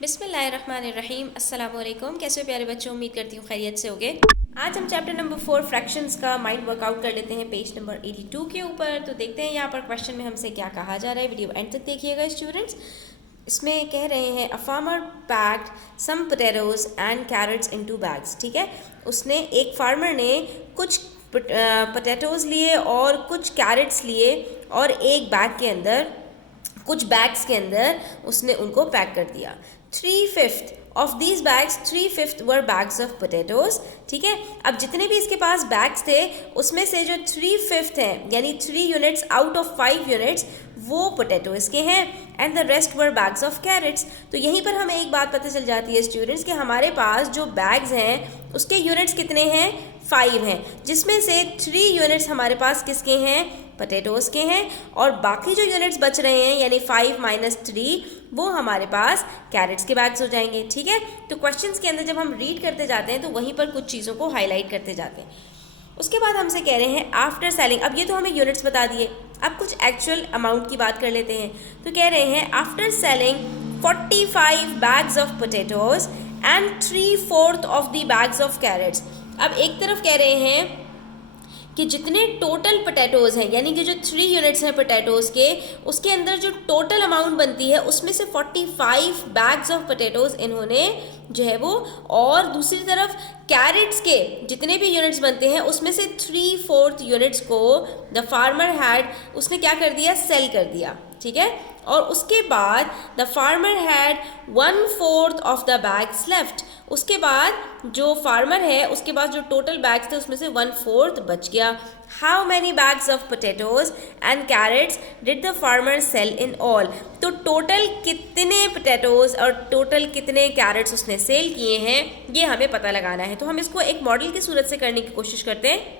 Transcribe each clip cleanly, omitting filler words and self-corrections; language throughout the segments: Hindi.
बिस्मिल्लाहिर्रहमानिर्रहीम अस्सलाम वालेकुम। कैसे हो प्यारे बच्चों, उम्मीद करती हूँ खैरियत से होगे। आज हम चैप्टर नंबर 4 फ्रैक्शंस का माइंड वर्कआउट कर लेते हैं पेज नंबर 82 के ऊपर। तो देखते हैं यहाँ पर क्वेश्चन में हमसे क्या कहा जा रहा है। वीडियो एंड तक देखिएगा स्टूडेंट्स। इसमें कह रहे हैं a farmer packed some potatoes and carrots into bags. ठीक है, उसने एक फार्मर ने कुछ पोटैटोज लिए और कुछ कैरेट्स लिए और एक बैग के अंदर, कुछ बैग्स के अंदर उसने उनको पैक कर दिया। 3/5 of these bags, 3/5 were bags of potatoes. ठीक है, अब जितने भी इसके पास बैग्स थे उसमें से जो 3/5 हैं यानी 3 यूनिट्स आउट ऑफ 5 यूनिट्स वो पोटैटोज के हैं and the rest were bags of carrots. तो यहीं पर हमें एक बात पता चल जाती है स्टूडेंट्स कि हमारे पास जो बैग्स हैं उसके यूनिट्स कितने हैं, 5 हैं, जिसमें से 3 यूनिट्स हमारे पास किसके हैं, पोटैटोज के हैं, और बाकी जो यूनिट्स बच रहे हैं यानी 5 - 3 वो हमारे पास कैरेट्स के बैग्स हो जाएंगे। ठीक है, तो क्वेश्चंस के अंदर जब हम रीड करते जाते हैं तो वहीं पर कुछ चीज़ों को हाईलाइट करते जाते हैं। उसके बाद हमसे कह रहे हैं आफ्टर सेलिंग, अब ये तो हमें यूनिट्स बता दिए, अब कुछ एक्चुअल अमाउंट की बात कर लेते हैं। तो कह रहे हैं after selling 45 bags of potatoes and 3/4 of the bags of carrots. अब एक तरफ कह रहे हैं कि जितने टोटल पोटैटोज हैं यानी कि जो 3 यूनिट्स हैं पोटैटोज के, उसके अंदर जो टोटल अमाउंट बनती है उसमें से 45 बैग्स ऑफ पोटैटोज इन्होंने जो है वो, और दूसरी तरफ कैरेट्स के जितने भी यूनिट्स बनते हैं उसमें से 3/4 यूनिट्स को द फार्मर हैड, उसने क्या कर दिया, सेल कर दिया। ठीक है, और उसके बाद the farmer had 1/4 of the bags left. उसके बाद जो फार्मर है उसके पास जो टोटल बैग्स थे उसमें से 1/4 बच गया। How many bags of potatoes and carrots did the farmer sell in all. तो टोटल कितने पोटैटोज और टोटल कितने कैरेट्स उसने सेल किए हैं ये हमें पता लगाना है। तो हम इसको एक मॉडल की सूरत से करने की कोशिश करते हैं।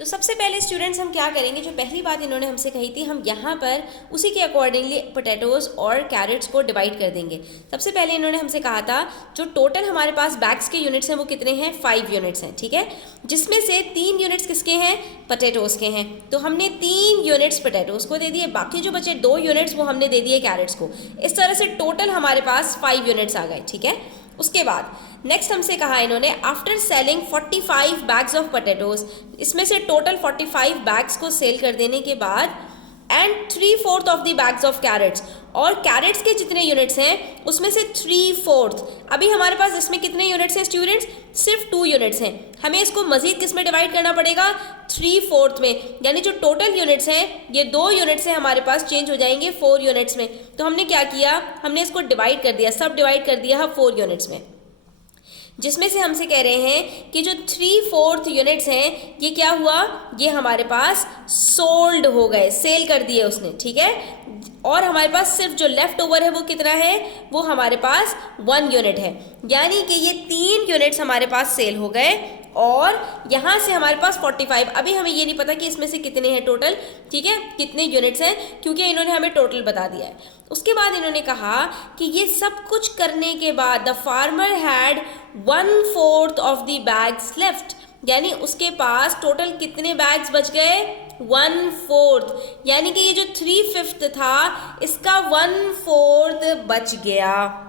तो सबसे पहले स्टूडेंट्स हम क्या करेंगे, जो पहली बात इन्होंने हमसे कही थी हम यहाँ पर उसी के अकॉर्डिंगली पोटैटोज और कैरेट्स को डिवाइड कर देंगे। सबसे पहले इन्होंने हमसे कहा था जो टोटल हमारे पास बैग्स के यूनिट्स हैं वो कितने हैं, 5 यूनिट्स हैं। ठीक है, जिसमें से 3 यूनिट्स किसके हैं, पोटैटोज के हैं। तो हमने 3 यूनिट्स पोटैटोज को दे दिए, बाकी जो बचे 2 यूनिट्स वो हमने दे दिए कैरेट्स को। इस तरह से टोटल हमारे पास 5 यूनिट्स आ गए। ठीक है, उसके बाद नेक्स्ट हमसे कहा इन्होंने after selling 45 bags of potatoes, इसमें से टोटल 45 बैग्स को सेल कर देने के बाद and 3/4 of the bags of carrots, और कैरेट्स के जितने यूनिट्स हैं उसमें से 3/4। अभी हमारे पास इसमें कितने यूनिट्स हैं स्टूडेंट्स, सिर्फ 2 यूनिट्स हैं। हमें इसको मजीद किस में डिवाइड करना पड़ेगा, 3/4 में, यानी जो टोटल यूनिट्स हैं ये 2 यूनिट्स हैं हमारे पास चेंज हो जाएंगे 4 यूनिट्स में। तो हमने क्या किया, हमने इसको डिवाइड कर दिया, सब डिवाइड कर दिया 4 यूनिट्स में, जिसमें से हमसे कह रहे हैं कि जो 3/4 यूनिट्स हैं ये क्या हुआ, ये हमारे पास सोल्ड हो गए, सेल कर दिए उसने। ठीक है, और हमारे पास सिर्फ जो लेफ्ट ओवर है वो कितना है, वो हमारे पास 1 यूनिट है, यानी कि ये 3 यूनिट्स हमारे पास सेल हो गए और यहाँ से हमारे पास 45। अभी हमें ये नहीं पता कि इसमें से कितने हैं टोटल, ठीक है, कितने यूनिट्स हैं, क्योंकि इन्होंने हमें टोटल बता दिया है। उसके बाद इन्होंने कहा कि ये सब कुछ करने के बाद the farmer had 1/4 of the bags left, यानी उसके पास टोटल कितने बैग्स बच गए, 1/4, यानी कि ये जो 3/5 था इसका 1/4 बच गया।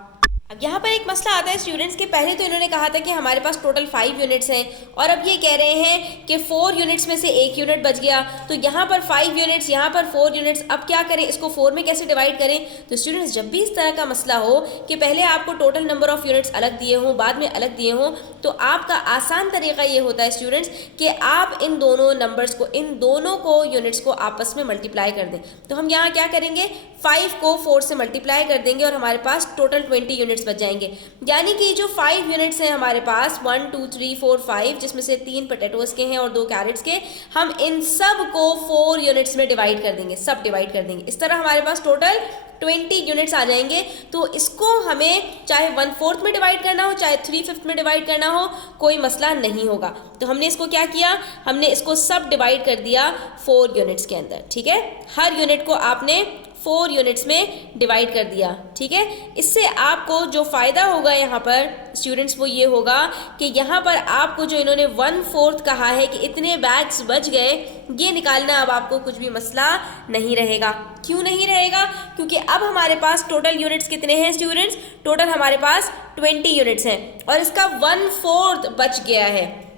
अब यहाँ पर एक मसला आता है स्टूडेंट्स के, पहले तो इन्होंने कहा था कि हमारे पास टोटल 5 यूनिट्स हैं और अब ये कह रहे हैं कि 4 यूनिट्स में से 1 यूनिट बच गया। तो यहाँ पर 5 यूनिट्स, यहाँ पर 4 यूनिट्स, अब क्या करें, इसको 4 में कैसे डिवाइड करें। तो स्टूडेंट्स जब भी इस तरह का मसला हो कि पहले आपको टोटल नंबर ऑफ यूनिट्स अलग दिए हों बाद में अलग दिए हों, तो आपका आसान तरीका ये होता है स्टूडेंट्स कि आप इन दोनों नंबर्स को, इन दोनों को यूनिट्स को आपस में मल्टीप्लाई कर दें। तो हम यहाँ क्या करेंगे, 5 को 4 से मल्टीप्लाई कर देंगे और हमारे पास टोटल 20 यूनिट्स बच जाएंगे। यानी कि जो 5 यूनिट्स हैं हमारे पास 1 2 3 4 5, जिसमें से 3 पोटैटोज के हैं और 2 कैरेट्स के, हम इन सब को 4 यूनिट्स में डिवाइड कर देंगे, सब डिवाइड कर देंगे। इस तरह हमारे पास टोटल 20 यूनिट्स आ जाएंगे। तो इसको हमें चाहे 1/4 में डिवाइड करना हो चाहे 3/5 में डिवाइड करना हो, कोई मसला नहीं होगा। तो हमने इसको क्या किया, हमने इसको सब डिवाइड कर दिया 4 यूनिट्स के अंदर। ठीक है, हर यूनिट को आपने 4 यूनिट्स में डिवाइड कर दिया। ठीक है, इससे आपको जो फ़ायदा होगा यहाँ पर स्टूडेंट्स वो ये होगा कि यहाँ पर आपको जो इन्होंने 1/4 कहा है कि इतने बैग्स बच गए, ये निकालना अब आपको कुछ भी मसला नहीं रहेगा। क्यों नहीं रहेगा? क्योंकि अब हमारे पास टोटल यूनिट्स कितने हैं स्टूडेंट्स? टोटल हमारे पास 20 यूनिट्स हैं और इसका 1/4 बच गया है।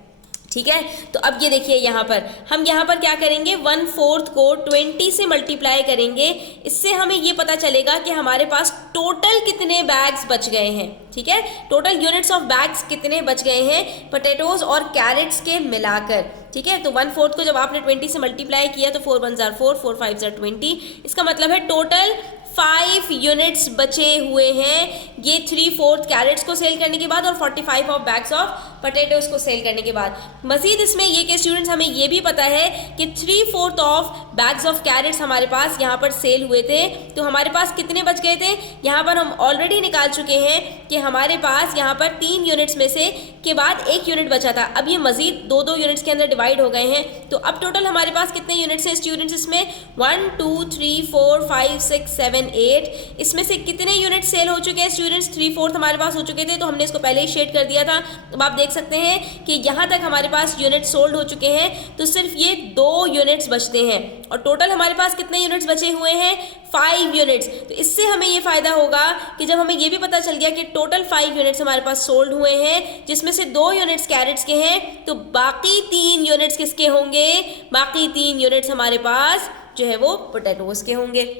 ठीक है, तो अब ये देखिए यहाँ पर हम यहाँ पर क्या करेंगे, 1/4 को 20 से मल्टीप्लाई करेंगे। इससे हमें ये पता चलेगा कि हमारे पास टोटल कितने बैग्स बच गए हैं। ठीक है, टोटल यूनिट्स ऑफ बैग्स कितने बच गए हैं पोटैटोज और कैरेट्स के मिलाकर। ठीक है, तो 1/4 को जब आपने 20 से मल्टीप्लाई किया तो 4 1 4, 4 5 20, इसका मतलब है टोटल 5 यूनिट्स बचे हुए हैं ये 3/4 कैरेट्स को सेल करने के बाद और 45 ऑफ बैग्स ऑफ पोटैटोज को सेल करने के बाद। मजीद इसमें ये कि स्टूडेंट्स हमें ये भी पता है कि 3/4 ऑफ बैग्स ऑफ कैरेट्स हमारे पास यहाँ पर सेल हुए थे, तो हमारे पास कितने बच गए थे? यहाँ पर हम ऑलरेडी निकाल चुके हैं कि हमारे पास यहाँ पर 3 यूनिट्स में से के बाद 1 यूनिट बचा था। अब ये मजीद 2-2 यूनिट्स के अंदर डिवाइड हो गए हैं, तो अब टोटल हमारे पास कितने यूनिट्स हैं स्टूडेंट्स? इसमें 1 2 3 4 5 6 7 8, इसमें से कितने यूनिट सेल हो चुके हैं स्टूडेंट्स? 3/4 हमारे पास हो चुके थे, तो हमने इसको पहले ही शेड कर दिया था। अब आप देख सकते हैं कि यहाँ तक हमारे पास यूनिट सोल्ड हो चुके हैं, तो सिर्फ ये 2 यूनिट्स बचते हैं और टोटल हमारे पास कितने यूनिट्स बचे हुए हैं? 5 यूनिट्स। तो इससे हमें ये फ़ायदा होगा कि जब हमें ये भी पता चल गया कि टोटल 5 यूनिट्स हमारे पास सोल्ड हुए हैं, जिसमें से 2 यूनिट्स कैरेट्स के हैं, तो बाकी 3 यूनिट्स किसके होंगे? बाकी 3 यूनिट्स हमारे पास जो है वो पोटैटोज के होंगे।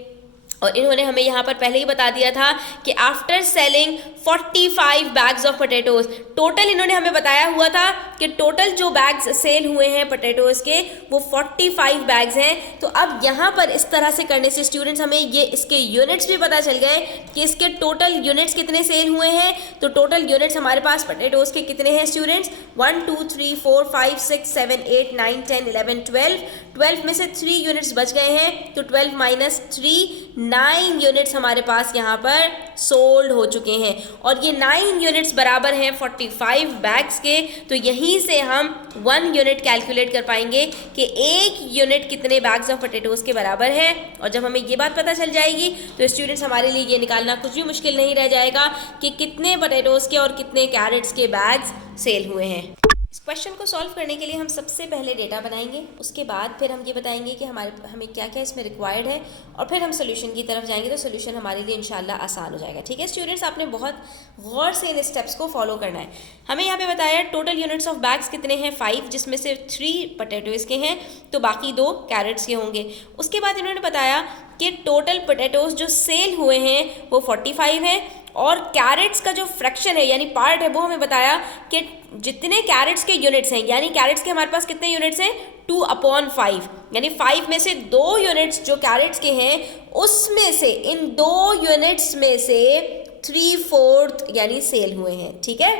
और इन्होंने हमें यहाँ पर पहले ही बता दिया था कि after selling 45 bags of potatoes, total इन्होंने हमें बताया हुआ था कि टोटल जो बैग्स सेल हुए हैं पोटैटोज के वो 45 बैग्स हैं। तो अब यहाँ पर इस तरह से करने से स्टूडेंट्स हमें ये इसके यूनिट्स भी पता चल गए कि इसके टोटल यूनिट्स कितने सेल हुए हैं। तो टोटल यूनिट्स हमारे पास पोटैटोज के कितने हैं स्टूडेंट्स? 1 2 3 4 5 6 7 8 9 10 11 12 में से 3 यूनिट्स बच गए हैं, तो 12 माइनस 3 9 यूनिट्स हमारे पास यहाँ पर सोल्ड हो चुके हैं और ये 9 यूनिट्स बराबर हैं 45 बैग्स के। तो यहीं से हम 1 यूनिट कैलकुलेट कर पाएंगे कि 1 यूनिट कितने बैग्स ऑफ पोटैटोज के बराबर है। और जब हमें ये बात पता चल जाएगी तो स्टूडेंट्स हमारे लिए ये निकालना कुछ भी मुश्किल नहीं रह जाएगा कि कितने पोटैटोज के और कितने कैरेट्स के बैग्स सेल हुए हैं। इस क्वेश्चन को सॉल्व करने के लिए हम सबसे पहले डेटा बनाएंगे, उसके बाद फिर हम ये बताएंगे कि हमें क्या क्या इसमें रिक्वायर्ड है और फिर हम सोल्यूशन की तरफ जाएंगे, तो सोल्यूशन हमारे लिए इंशाल्लाह आसान हो जाएगा। ठीक है स्टूडेंट्स, आपने बहुत गौर से इन स्टेप्स को फॉलो करना है। हमें यहाँ पे बताया टोटल यूनिट्स ऑफ बैग्स कितने हैं? 5, जिसमें से 3 पोटैटोज के हैं, तो बाकी 2 कैरेट्स के होंगे। उसके बाद इन्होंने बताया कि टोटल पोटैटोज जो सेल हुए हैं वो 45 हैं और कैरेट्स का जो फ्रैक्शन है यानी पार्ट है वो हमें बताया कि जितने कैरेट्स के यूनिट्स हैं, यानी कैरेट्स के हमारे पास कितने यूनिट्स हैं? 2/5, यानी 5 में से 2 यूनिट्स जो कैरेट्स के हैं उसमें से इन 2 यूनिट्स में से 3/4 यानी सेल हुए हैं। ठीक है,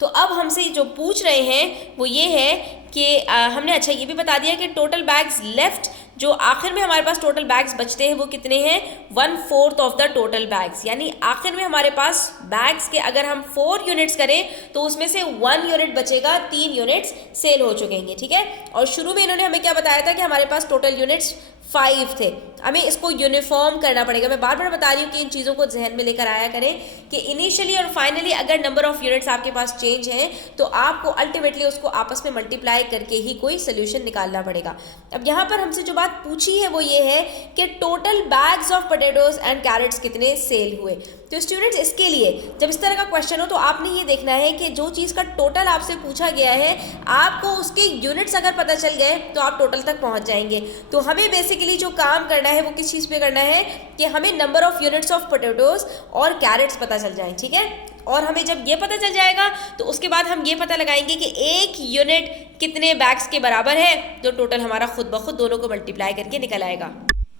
तो अब हमसे जो पूछ रहे हैं वो ये है कि हमने अच्छा ये भी बता दिया कि टोटल बैग्स लेफ्ट, जो आखिर में हमारे पास टोटल बैग्स बचते हैं वो कितने हैं? 1/4 ऑफ द टोटल बैग्स, यानी आखिर में हमारे पास बैग्स के अगर हम 4 यूनिट्स करें तो उसमें से 1 यूनिट बचेगा, 3 यूनिट्स सेल हो चुकेंगे। ठीक है, और शुरू में इन्होंने हमें क्या बताया था कि हमारे पास टोटल यूनिट्स 5 थे। हमें इसको यूनिफॉर्म करना पड़ेगा। मैं बार बार बता रही हूँ कि इन चीज़ों को जहन में लेकर आया करें कि इनिशियली और फाइनली अगर नंबर ऑफ यूनिट्स आपके पास चेंज हैं तो आपको अल्टीमेटली उसको आपस में मल्टीप्लाई करके ही कोई सोल्यूशन निकालना पड़ेगा। अब यहाँ पर हमसे जो बात पूछी है वो ये है कि total bags of potatoes and carrots कितने सेल हुए। तो स्टूडेंट्स, इसके लिए जब इस तरह का क्वेश्चन हो तो आपने ये देखना है कि जो चीज़ का टोटल आपसे पूछा गया है आपको उसके यूनिट्स अगर पता चल गए तो आप टोटल तक पहुँच जाएंगे। तो हमें बेसिकली जो काम करना है वो किस चीज़ पे करना है कि हमें number of units of potatoes और कैरेट्स पता चल जाए। ठीक है, और हमें जब ये पता चल जाएगा तो उसके बाद हम ये पता लगाएंगे कि 1 यूनिट कितने बैग्स के बराबर है, तो टोटल हमारा खुद ब खुद दोनों को मल्टीप्लाई करके निकल आएगा।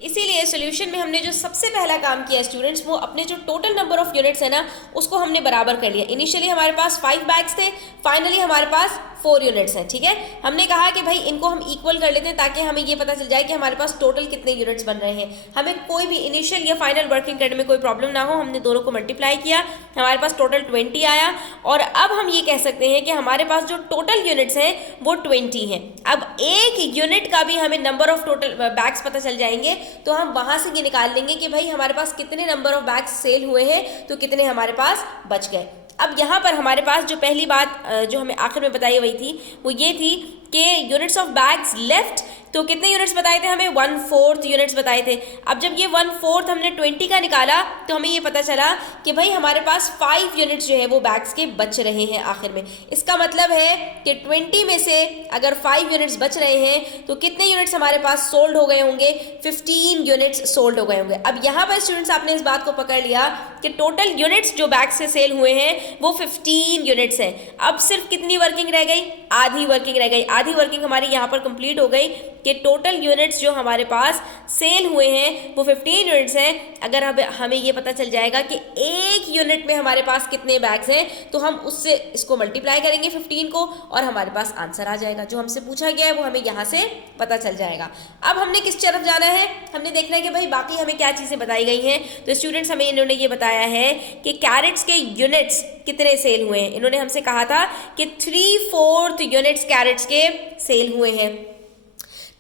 इसीलिए सोल्यूशन में हमने जो सबसे पहला काम किया स्टूडेंट्स, वो अपने जो टोटल नंबर ऑफ यूनिट्स है ना उसको हमने बराबर कर लिया। इनिशियली हमारे पास 5 बैग्स थे, फाइनली हमारे पास 4 यूनिट्स हैं, ठीक है। हमने कहा कि भाई इनको हम इक्वल कर लेते हैं ताकि हमें ये पता चल जाए कि हमारे पास टोटल कितने यूनिट्स बन रहे हैं, हमें कोई भी इनिशियल या फाइनल वर्किंग करने में कोई प्रॉब्लम ना हो। हमने दोनों को मल्टीप्लाई किया, हमारे पास टोटल 20 आया, और अब हम ये कह सकते हैं कि हमारे पास जो टोटल यूनिट्स हैं वो 20 हैं। अब एक यूनिट का भी हमें नंबर ऑफ टोटल बैग्स पता चल जाएंगे, तो हम वहां से ये निकाल लेंगे कि भाई हमारे पास कितने नंबर ऑफ बैग्स सेल हुए हैं, तो कितने हमारे पास बच गए। अब यहाँ पर हमारे पास जो पहली बात जो हमें आखिर में बताई हुई थी वो ये थी कि यूनिट्स ऑफ बैग्स लेफ्ट, तो कितने यूनिट्स बताए थे हमें, 1/4 यूनिट्स बताए थे। अब जब ये 1/4 हमने 20 का निकाला तो हमें ये पता चला कि भाई हमारे पास 5 यूनिट्स जो है वो बैग्स के बच रहे हैं आखिर में। इसका मतलब है कि 20 में से अगर 5 यूनिट्स बच रहे हैं तो कितने यूनिट्स हमारे पास सोल्ड हो गए होंगे, 15 यूनिट्स सोल्ड हो गए होंगे। अब यहाँ पर स्टूडेंट्स आपने इस बात को पकड़ लिया कि टोटल यूनिट्स जो बैग्स से सेल हुए हैं वो 15 यूनिट्स हैं। अब सिर्फ कितनी वर्किंग रह गई, आधी वर्किंग रह गई। आधी वर्किंग हमारी यहाँ पर कंप्लीट हो गई कि टोटल यूनिट्स जो हमारे पास सेल हुए हैं वो 15 यूनिट्स हैं। अगर अब हमें ये पता चल जाएगा कि एक यूनिट में हमारे पास कितने बैग्स हैं, तो हम उससे इसको मल्टीप्लाई करेंगे 15 को और हमारे पास आंसर आ जाएगा। जो हमसे पूछा गया है वो हमें यहाँ से पता चल जाएगा। अब हमने किस तरफ जाना है, हमने देखना है कि भाई बाकी हमें क्या चीज़ें बताई गई हैं। तो स्टूडेंट्स हमें इन्होंने ये बताया है कि कैरेट्स के यूनिट्स कितने सेल हुए हैं। इन्होंने हमसे कहा था कि 3/4 यूनिट्स कैरेट्स के सेल हुए हैं।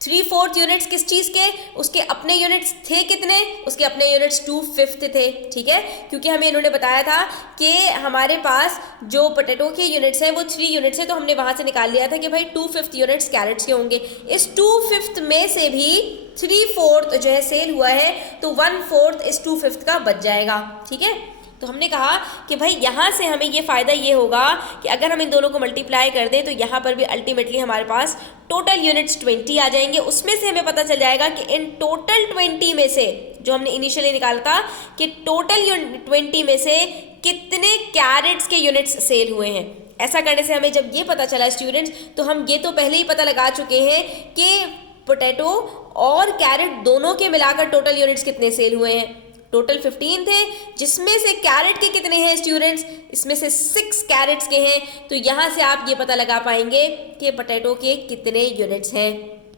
3/4 यूनिट्स किस चीज़ के, उसके अपने यूनिट्स थे कितने, उसके अपने यूनिट्स 2/5 थे, ठीक है। क्योंकि हमें इन्होंने बताया था कि हमारे पास जो पोटैटो के यूनिट्स हैं वो 3 यूनिट्स हैं, तो हमने वहाँ से निकाल लिया था कि भाई 2/5 यूनिट्स कैरेट्स के होंगे। इस 2/5 में से भी 3/4 जो है सेल हुआ है, तो 1/4 इस 2/5 का बच जाएगा, ठीक है। तो हमने कहा कि भाई यहाँ से हमें ये फ़ायदा ये होगा कि अगर हम इन दोनों को मल्टीप्लाई कर दें तो यहाँ पर भी अल्टीमेटली हमारे पास टोटल यूनिट्स 20 आ जाएंगे। उसमें से हमें पता चल जाएगा कि इन टोटल 20 में से, जो हमने इनिशियली निकाला था कि टोटल 20 में से कितने कैरेट्स के यूनिट्स सेल हुए हैं। ऐसा करने से हमें जब ये पता चला स्टूडेंट्स, तो हम ये तो पहले ही पता लगा चुके हैं कि पोटैटो और कैरेट दोनों के मिलाकर टोटल यूनिट्स कितने सेल हुए हैं। टोटल 15 थे, जिसमें से कैरेट के कितने हैं स्टूडेंट्स, इसमें से 6 कैरेट्स के हैं। तो यहाँ से आप ये पता लगा पाएंगे कि पोटैटो के कितने यूनिट्स हैं।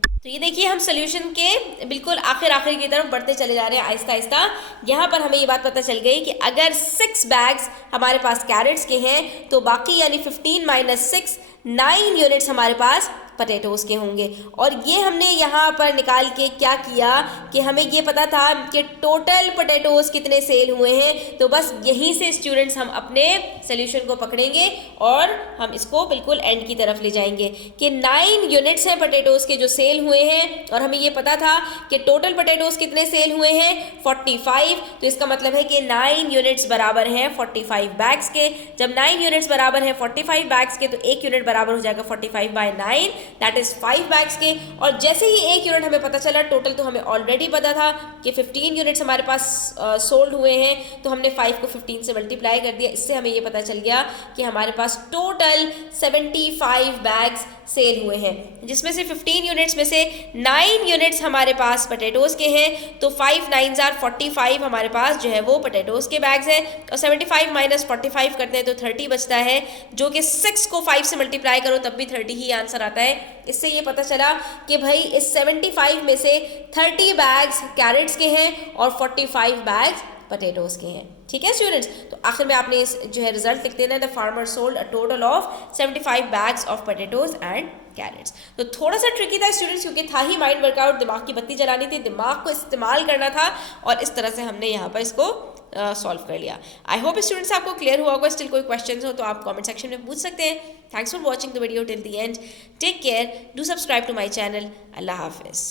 तो ये देखिए हम सोल्यूशन के बिल्कुल आखिर की तरफ बढ़ते चले जा रहे हैं आहिस्ता आहिस्ता। यहाँ पर हमें ये बात पता चल गई कि अगर 6 बैग्स हमारे पास कैरेट्स के हैं तो बाकी यानी 15 - 6 9 यूनिट्स हमारे पास पोटैटोज़ के होंगे। और ये हमने यहाँ पर निकाल के क्या किया कि हमें ये पता था कि टोटल पोटैटोज़ कितने सेल हुए हैं, तो बस यहीं से स्टूडेंट्स हम अपने सोल्यूशन को पकड़ेंगे और हम इसको बिल्कुल एंड की तरफ ले जाएंगे कि 9 यूनिट्स हैं पोटैटोज़ के जो सेल हुए हैं, और हमें ये पता था कि टोटल पोटैटोज़ कितने सेल हुए हैं 45। तो इसका मतलब है कि 9 यूनिट्स बराबर हैं 45 बैग्स के। जब 9 यूनिट्स बराबर हैं 45 बैग्स के, तो 1 यूनिट बराबर हो जाएगा 45/9, दैट इज 5 बैग्स के। और जैसे ही 1 यूनिट हमें पता चला, टोटल तो हमें ऑलरेडी पता था कि 15 यूनिट्स हमारे पास सोल्ड हुए हैं, तो हमने 5 को 15 से मल्टीप्लाई कर दिया। इससे हमें ये पता चल गया कि हमारे पास टोटल 75 बैग्स सेल हुए हैं, जिसमें से 15 यूनिट्स में से 9 यूनिट्स हमारे पास पोटैटोज़ के हैं। तो 5 9s are 45 हमारे पास जो है वो पोटैटोज़ के बैग्स हैं। और 75 - 45 करते हैं तो 30 बचता है, जो कि 6 को 5 से मल्टीप्लाई करो तब भी 30 ही आंसर आता है। इससे ये पता चला कि भाई इस 75 में से 30 बैग्स कैरेट्स के हैं और 45 बैग्स पोटैटोज़ के हैं, ठीक है स्टूडेंट्स। तो आखिर में आपने इस जो है रिजल्ट लिख देना है, the farmer sold a total of 75 bags of potatoes and carrots. तो थोड़ा सा ट्रिकी था स्टूडेंट्स, क्योंकि था ही माइंड वर्कआउट, दिमाग की बत्ती जलानी थी, दिमाग को इस्तेमाल करना था, और इस तरह से हमने यहाँ पर इसको सॉल्व कर लिया। आई होप स्टूडेंट्स आपको क्लियर हुआ होगा। स्टिल कोई क्वेश्चंस हो तो आप कमेंट सेक्शन में पूछ सकते हैं। Thanks for watching the video till the end. Take care, do subscribe to my channel. अल्लाह हाफिज़।